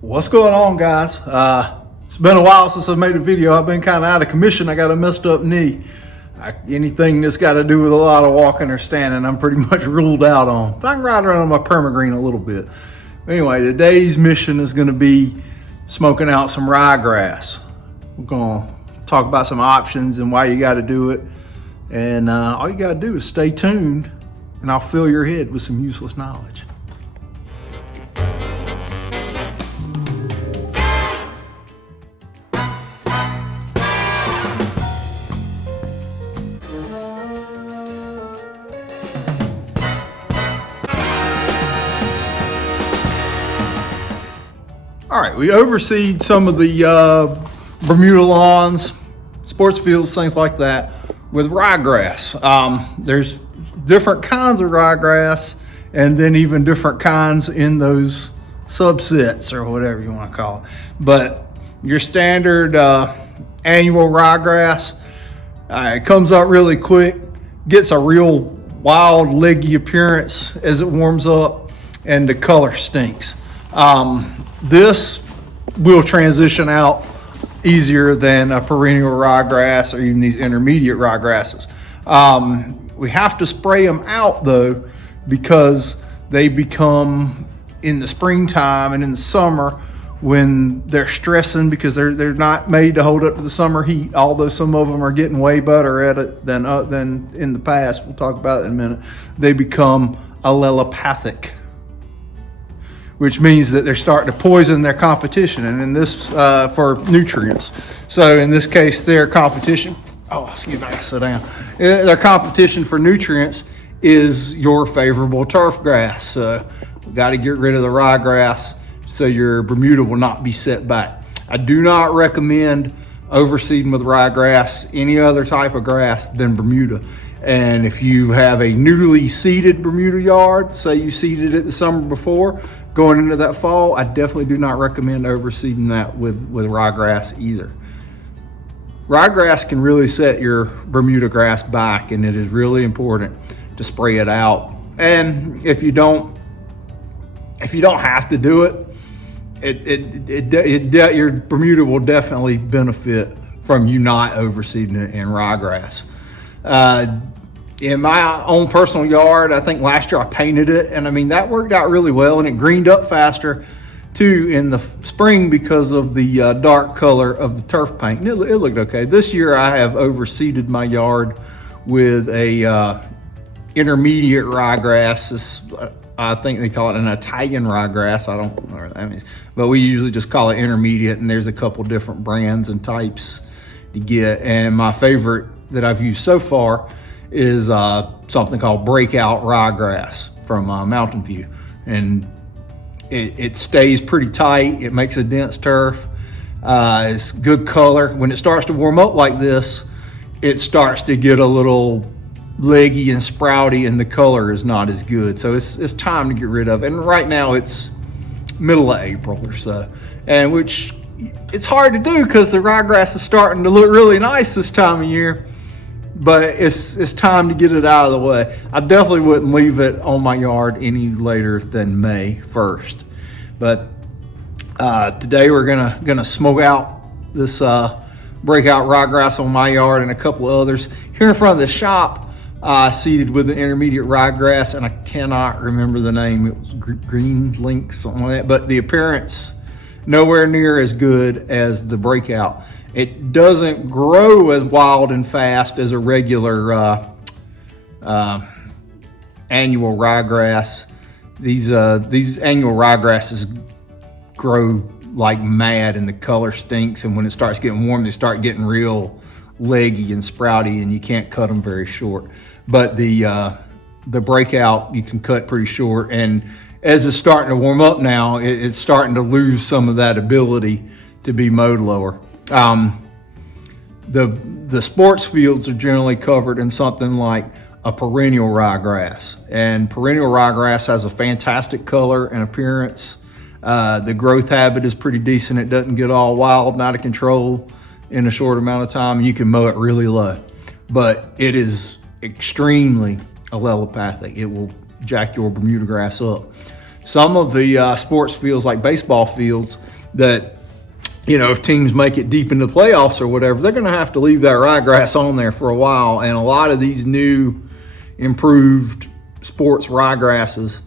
What's going on, guys? It's been a while since I've made a video. I've been kind of out of commission. I got a messed up knee. Anything that's got to do with a lot of walking or standing, I'm pretty much ruled out on. I can ride around on my permagreen a little bit. Anyway, today's mission is going to be smoking out some ryegrass. We're going to talk about some options and why you got to do it. And all you got to do is stay tuned, and I'll fill your head with some useless knowledge. All right, we overseed some of the Bermuda lawns, sports fields, things like that with ryegrass. There's different kinds of ryegrass and then even different kinds in those subsets or whatever you want to call it. But your standard annual ryegrass, it comes up really quick, gets a real wild, leggy appearance as it warms up, and the color stinks. This will transition out easier than a perennial ryegrass or even these intermediate ryegrasses. We have to spray them out though, because they become in the springtime and in the summer when they're stressing because they're not made to hold up to the summer heat, although some of them are getting way better at it than in the past. We'll talk about it in a minute. They become allelopathic, which means that they're starting to poison their competition, and in this for nutrients. So in this case, their competition, excuse me, I gotta sit down. Their competition for nutrients is your favorable turf grass. So we got to get rid of the ryegrass so your Bermuda will not be set back. I do not recommend overseeding with ryegrass, any other type of grass than Bermuda. And if you have a newly seeded Bermuda yard, say you seeded it the summer before, going into that fall, I definitely do not recommend overseeding that with ryegrass either. Ryegrass can really set your Bermuda grass back, and it is really important to spray it out. And if you don't have to do it, your Bermuda will definitely benefit from you not overseeding it in ryegrass. In my own personal yard, I think last year I painted it, and I mean, that worked out really well, and it greened up faster too in the spring because of the dark color of the turf paint. And it looked okay. This year I have overseeded my yard with a intermediate ryegrass. I think they call it an Italian ryegrass. I don't know what that means, but we usually just call it intermediate, and there's a couple different brands and types to get. And my favorite that I've used so far is something called breakout ryegrass from Mountain View, and it stays pretty tight. It makes a dense turf. It's good color. When it starts to warm up like this, it starts to get a little leggy and sprouty, and the color is not as good. So it's time to get rid of it. And right now it's middle of April or so, and which it's hard to do because the ryegrass is starting to look really nice this time of year. But it's time to get it out of the way. I definitely wouldn't leave it on my yard any later than May 1st. But today we're gonna smoke out this breakout ryegrass on my yard and a couple of others. Here in front of the shop, seeded with an intermediate ryegrass, and I cannot remember the name. It was Green Link, something like that. But the appearance, nowhere near as good as the breakout. It doesn't grow as wild and fast as a regular annual ryegrass. These annual ryegrasses grow like mad, and the color stinks. And when it starts getting warm, they start getting real leggy and sprouty, and you can't cut them very short. But the breakout you can cut pretty short. And as it's starting to warm up now, it's starting to lose some of that ability to be mowed lower. The sports fields are generally covered in something like a perennial ryegrass, and perennial ryegrass has a fantastic color and appearance. The growth habit is pretty decent. It doesn't get all wild and out of control in a short amount of time. You can mow it really low, but it is extremely allelopathic. It will jack your Bermudagrass up. Some of the sports fields, like baseball fields, that, if teams make it deep into the playoffs or whatever, they're going to have to leave that ryegrass on there for a while. And a lot of these new improved sports ryegrasses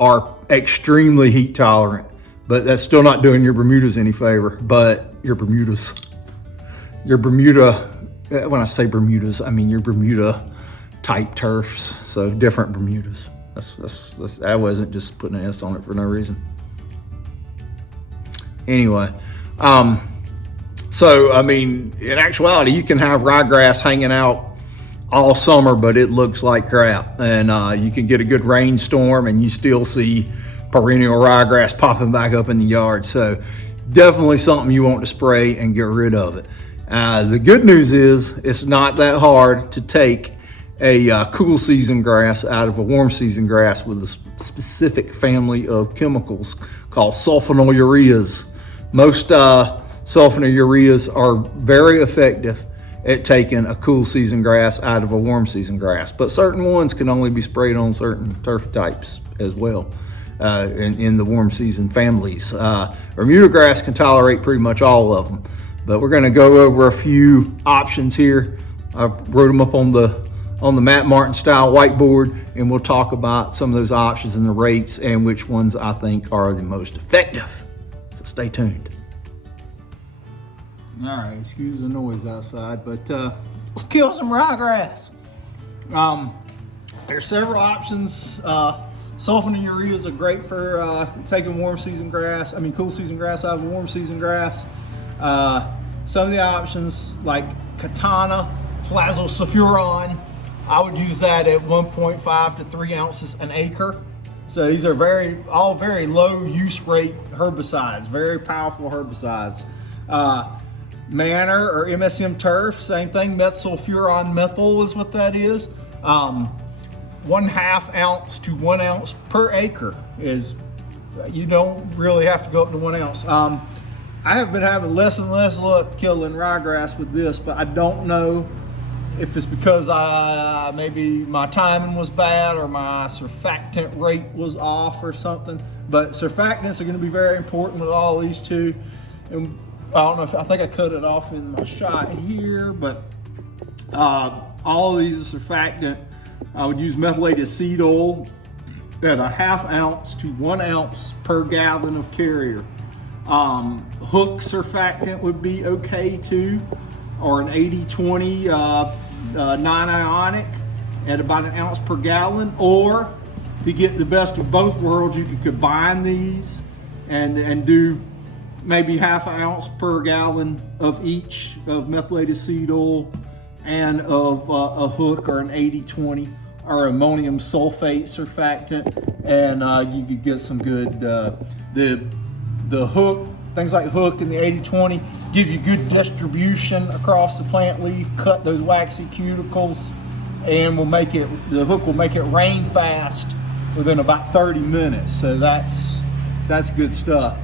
are extremely heat tolerant, but that's still not doing your Bermudas any favor. But your Bermuda, when I say Bermudas, I mean your Bermuda type turfs. So different Bermudas. I wasn't just putting an S on it for no reason. Anyway, so I mean, in actuality, you can have ryegrass hanging out all summer, but it looks like crap. And you can get a good rainstorm and you still see perennial ryegrass popping back up in the yard. So definitely something you want to spray and get rid of it. The good news is it's not that hard to take a cool season grass out of a warm season grass with a specific family of chemicals called sulfonylureas. Most sulfonylureas are very effective at taking a cool season grass out of a warm season grass, but certain ones can only be sprayed on certain turf types as well in the warm season families. Bermudagrass can tolerate pretty much all of them, but we're going to go over a few options here. I wrote them up on the Matt Martin style whiteboard, and we'll talk about some of those options and the rates and which ones I think are the most effective. So stay tuned. All right, excuse the noise outside, but let's kill some ryegrass. There's several options. Sulfonylureas are great for taking cool season grass out of warm season grass. Some of the options like Katana, Flazosulfuron, I would use that at 1.5 to 3 ounces an acre. So these are all very low use rate herbicides, very powerful herbicides. Manor or MSM turf, same thing, methylsulfuron methyl is what that is. 1/2 ounce to 1 ounce per acre is, you don't really have to go up to 1 ounce. I have been having less and less luck killing ryegrass with this, but I don't know if it's because maybe my timing was bad or my surfactant rate was off or something. But surfactants are going to be very important with all these two. And I don't know I think I cut it off in my shot here, but all of these are surfactant. I would use methylated seed oil at 1/2 ounce to 1 ounce per gallon of carrier. Hook surfactant would be okay too, or an 80-20 non-ionic at about 1 ounce per gallon. Or to get the best of both worlds, you could combine these and do maybe 1/2 ounce per gallon of each of methylated seed oil and of a hook or an 80-20 or ammonium sulfate surfactant, and you could get some good, the hook, things like hook and the 80-20 give you good distribution across the plant leaf, cut those waxy cuticles, and the hook will make it rain fast within about 30 minutes. So that's good stuff.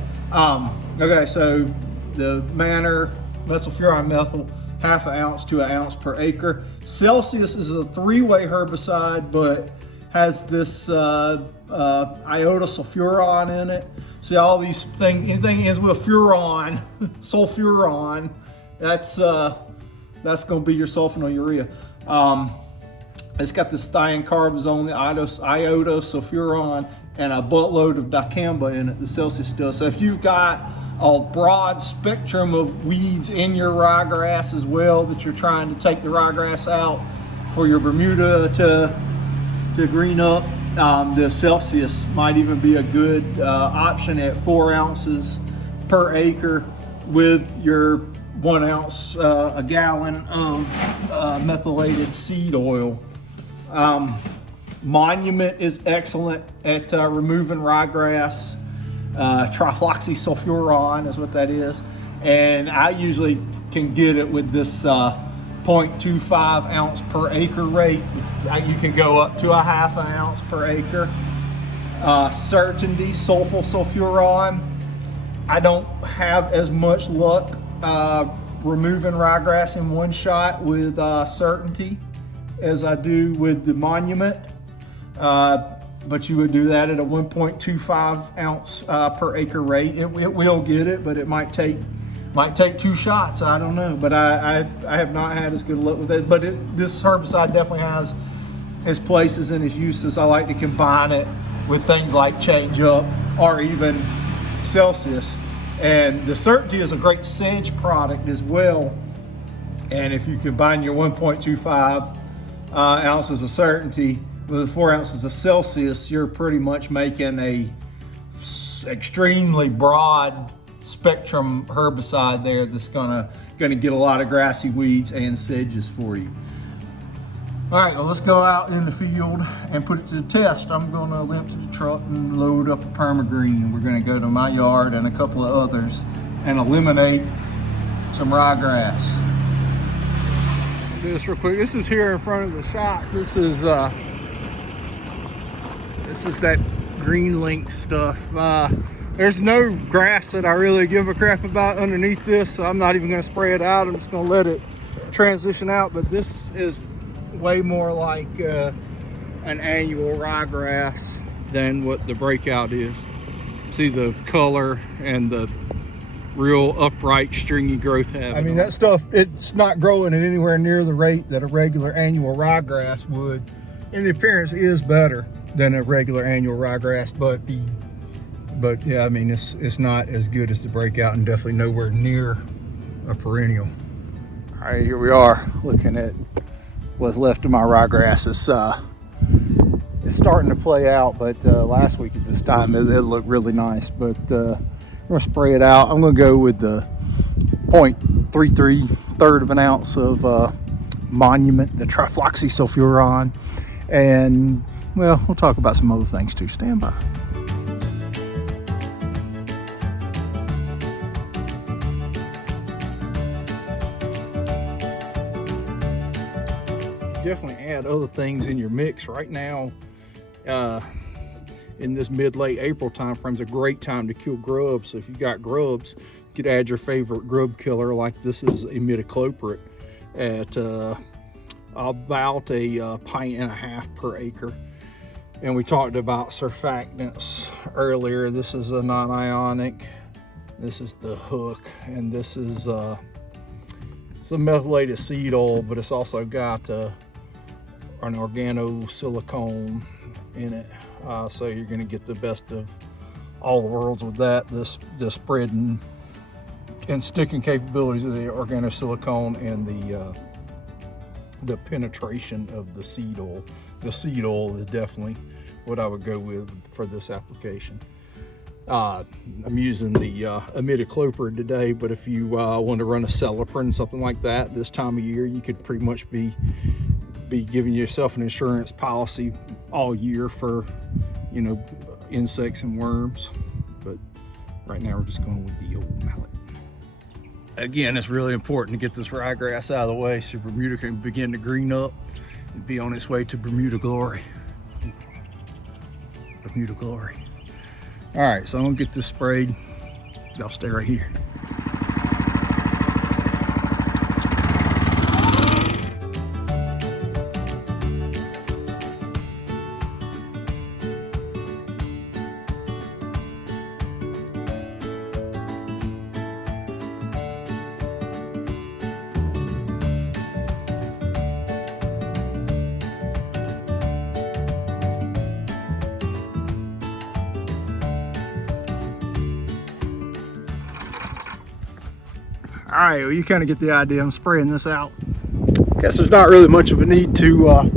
Okay, so the Manor methylsulfuron methyl, 1/2 ounce to 1 ounce per acre. Celsius is a 3-way herbicide, but has this iodosulfuron in it. See, all these things, anything ends with furon, sulfuron, that's going to be your sulfonylurea. It's got this thiocarbazole, the iodosulfuron, and a buttload of dicamba in it, the Celsius does. So if you've got a broad spectrum of weeds in your ryegrass as well that you're trying to take the ryegrass out for your Bermuda to green up, the Celsius might even be a good option at 4 ounces per acre with your 1 ounce a gallon of methylated seed oil. Monument is excellent at removing ryegrass. Trifloxysulfuron is what that is, and I usually can get it with this 0.25 ounce per acre rate. You can go up to 1/2 ounce per acre. Certainty sulfonylurea. I don't have as much luck removing ryegrass in one shot with Certainty as I do with the Monument. but you would do that at a 1.25 ounce per acre rate. It will get it, but it might take 2 shots. I don't know, but I have not had as good luck with it. But this herbicide definitely has its places and its uses. I like to combine it with things like Change Up or even Celsius. And the Certainty is a great sedge product as well. And if you combine your 1.25 ounces of Certainty with 4 ounces of Celsius, you're pretty much making a extremely broad spectrum herbicide there that's gonna get a lot of grassy weeds and sedges for you. All right, well, let's go out in the field and put it to the test. I'm gonna limp to the truck and load up a permagreen, and we're gonna go to my yard and a couple of others and eliminate some ryegrass. Do this real quick. This is here in front of the shop. This is that green link stuff. There's no grass that I really give a crap about underneath this, so I'm not even gonna spray it out. I'm just gonna let it transition out, but this is way more like an annual ryegrass than what the breakout is. See the color and the real upright stringy growth habit. I mean, that stuff, it's not growing at anywhere near the rate that a regular annual ryegrass would, and the appearance is better than a regular annual ryegrass, but yeah, I mean, it's not as good as the breakout and definitely nowhere near a perennial. All right, here we are looking at what's left of my ryegrass. It's starting to play out, but last week at this time it looked really nice. But I'm gonna spray it out. I'm gonna go with the 0.33 third of an ounce of Monument, the trifloxysulfuron, and well, we'll talk about some other things too. Stand by. Definitely add other things in your mix right now. In this mid-late April time frame is a great time to kill grubs. So if you got grubs, you could add your favorite grub killer, like this is imidacloprid, at about a pint and a half per acre. And we talked about surfactants earlier. This is a non-ionic, this is the hook, and this is it's a methylated seed oil, but it's also got an organosilicone in it, so you're going to get the best of all the worlds with that. The spreading and sticking capabilities of the organosilicone and the penetration of the seed oil. The seed oil is definitely what I would go with for this application. I'm using the imidacloprid today, but if you want to run a celiprin, something like that, this time of year, you could pretty much be giving yourself an insurance policy all year for, you know, insects and worms. But right now we're just going with the old mallet. Again, it's really important to get this ryegrass out of the way so Bermuda can begin to green up and be on its way to Bermuda glory. Bermuda glory. All right, so I'm gonna get this sprayed. Y'all stay right here. All right, well, you kind of get the idea. I'm spraying this out. Guess there's not really much of a need to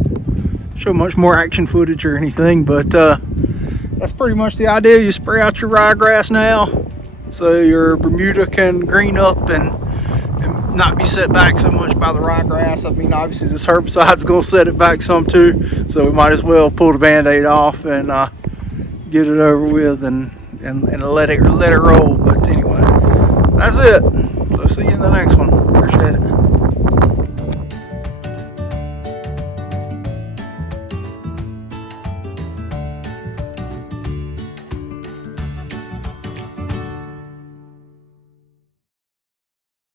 show much more action footage or anything, but that's pretty much the idea. You spray out your ryegrass now so your Bermuda can green up and not be set back so much by the ryegrass. I mean, obviously this herbicide's gonna set it back some too, so we might as well pull the band-aid off and get it over with and let it roll. But anyway, that's it. So see you in the next one. Appreciate it.